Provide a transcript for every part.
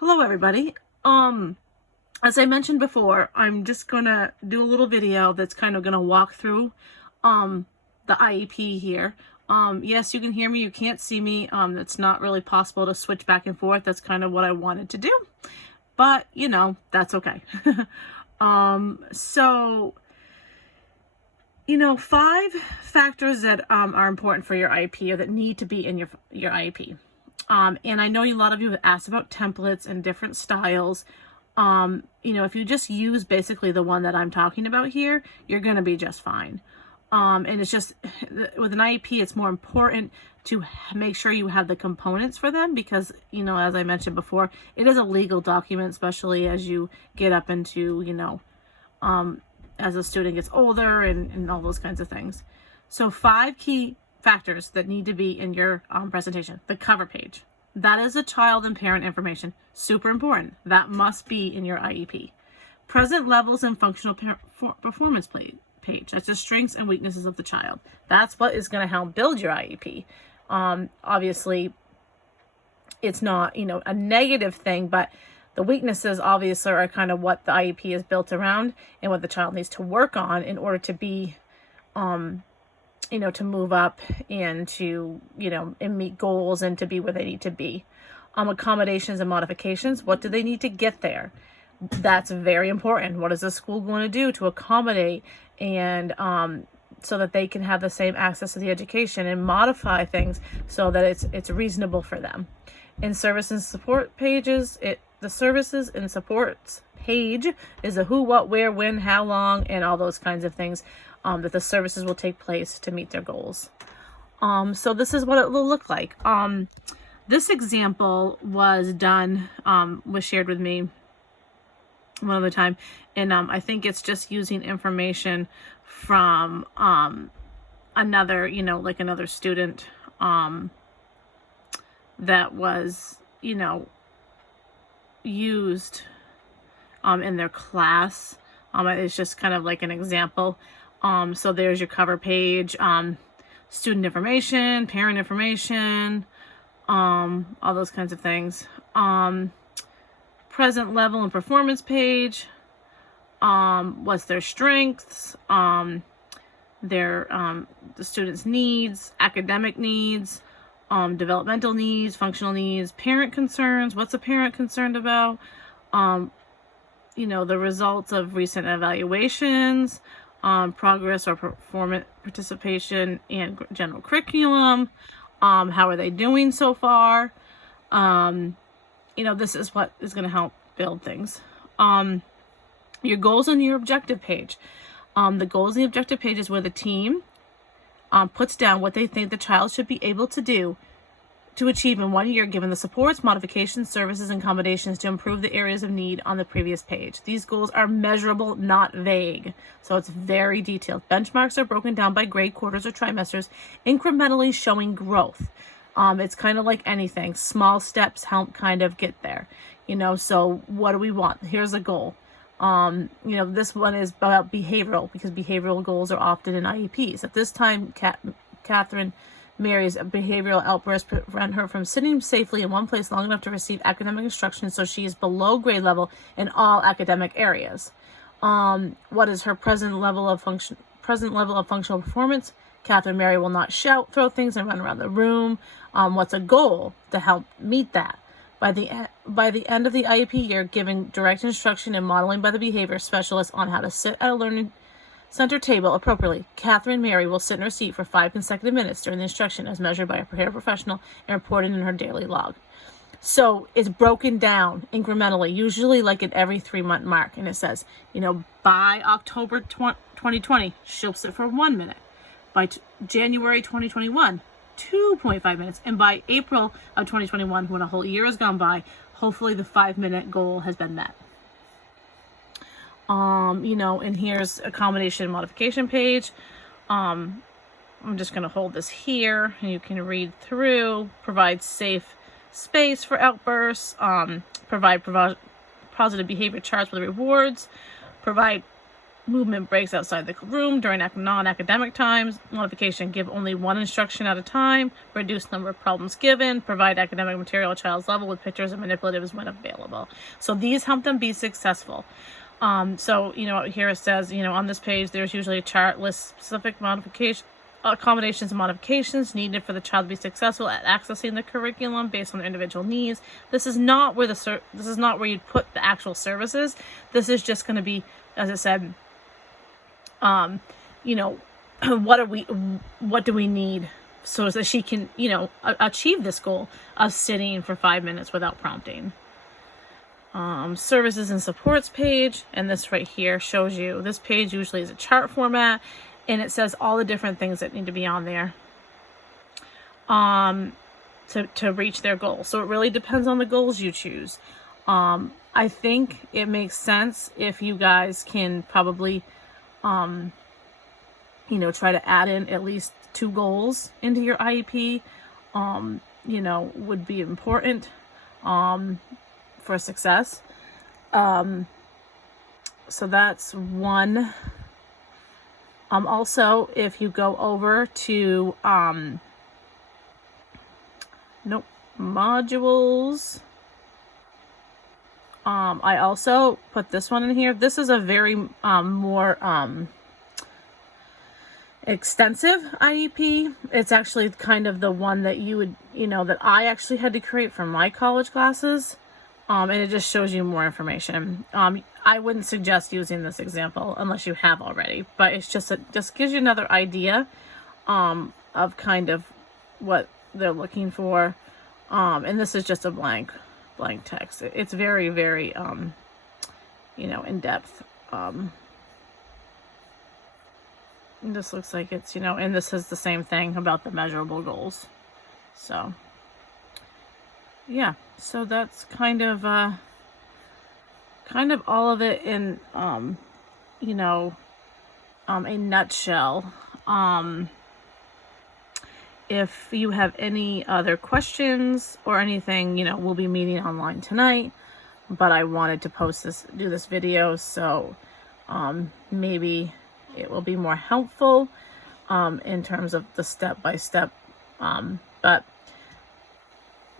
Hello everybody. As I mentioned before, I'm just gonna do a little video that's kind of gonna walk through the IEP here. Yes, you can hear me, you can't see me. It's not really possible to switch back and forth. That's kind of what I wanted to do. But, you know, that's okay. So, you know, 5 factors that are important for your IEP or that need to be in your IEP. And I know a lot of you have asked about templates and different styles. You know, if you just use basically the one that I'm talking about here, you're going to be just fine. And it's just, with an IEP, it's more important to make sure you have the components for them because, you know, as I mentioned before, it is a legal document, especially as you get up into, you know, as a student gets older and all those kinds of things. So 5 key factors that need to be in your presentation. The cover page. That is a child and parent information. Super important. That must be in your IEP. Present levels and functional performance page. That's the strengths and weaknesses of the child. That's what is going to help build your IEP. Obviously, it's not, you know, a negative thing, but the weaknesses obviously are kind of what the IEP is built around and what the child needs to work on in order to be, you know, to move up and to, you know, and meet goals and to be where they need to be. Accommodations and modifications. What do they need to get there? That's very important. What is the school going to do to accommodate and so that they can have the same access to the education and modify things so that it's reasonable for them. In service and support pages, the services and supports page is the who, what, where, when, how long, and all those kinds of things that the services will take place to meet their goals. So this is what it will look like. This example was done, was shared with me one other time, and I think it's just using information from another, you know, like another student that was, you know, used in their class. It's just kind of like an example. So there's your cover page, student information, parent information, all those kinds of things. Present level and performance page, what's their strengths, the student's needs, academic needs, developmental needs, functional needs, parent concerns, what's a parent concerned about, you know, the results of recent evaluations, progress or performance participation in general curriculum, how are they doing so far. You know, this is what is going to help build things. Your goals on your objective page. The goals and the objective page is where the team puts down what they think the child should be able to do to achieve in 1 year, given the supports, modifications, services, and accommodations to improve the areas of need on the previous page. These goals are measurable, not vague. So it's very detailed. Benchmarks are broken down by grade, quarters, or trimesters, incrementally showing growth. It's kind of like anything. Small steps help kind of get there. You know, so what do we want? Here's a goal. You know, this one is about behavioral because behavioral goals are often in IEPs. At this time, Catherine Mary's behavioral outburst prevent her from sitting safely in one place long enough to receive academic instruction, so she is below grade level in all academic areas. What is her present level of functional performance? Catherine Mary will not shout, throw things, and run around the room. What's a goal to help meet that? By the end of the IEP year, giving direct instruction and modeling by the behavior specialist on how to sit at a learning center table appropriately, Catherine Mary will sit in her seat for 5 consecutive minutes during the instruction as measured by a paraprofessional and reported in her daily log. So it's broken down incrementally, usually like at every 3-month mark. And it says, you know, by October 2020, she'll sit for 1 minute. By January 2021, 2.5 minutes. And by April of 2021, when a whole year has gone by, hopefully the 5-minute goal has been met. You know, and here's accommodation and modification page. I'm just going to hold this here and you can read through. Provide safe space for outbursts. Provide positive behavior charts with rewards. Provide movement breaks outside the room during non-academic times. Modification: give only one instruction at a time. Reduce number of problems given. Provide academic material at child's level with pictures and manipulatives when available. So these help them be successful. So, here it says, on this page, there's usually a chart lists specific accommodations and modifications needed for the child to be successful at accessing the curriculum based on their individual needs. This is not where you'd put the actual services. This is just going to be, as I said, what do we need so that she can, achieve this goal of sitting for 5 minutes without prompting. Services and supports page, and this right here shows you, this page usually is a chart format, and it says all the different things that need to be on there to reach their goal. So it really depends on the goals you choose. I think it makes sense if you guys can probably try to add in at least 2 goals into your IEP, would be important for success. So that's one. Also, if you go over to modules, I also put this one in here. This is a very more extensive IEP. It's actually kind of the one that you would, that I actually had to create for my college classes. And it just shows you more information. I wouldn't suggest using this example unless you have already, but it's just gives you another idea of kind of what they're looking for. And this is just a blank text. It's very, very in depth. This looks like it's, and this is the same thing about the measurable goals. So yeah, so that's kind of all of it in a nutshell. If you have any other questions or anything, we'll be meeting online tonight, but I wanted to do this video, so maybe it will be more helpful in terms of the step-by-step, but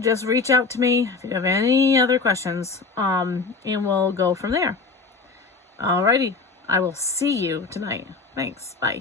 just reach out to me if you have any other questions, and we'll go from there. Alrighty, I will see you tonight. Thanks, bye.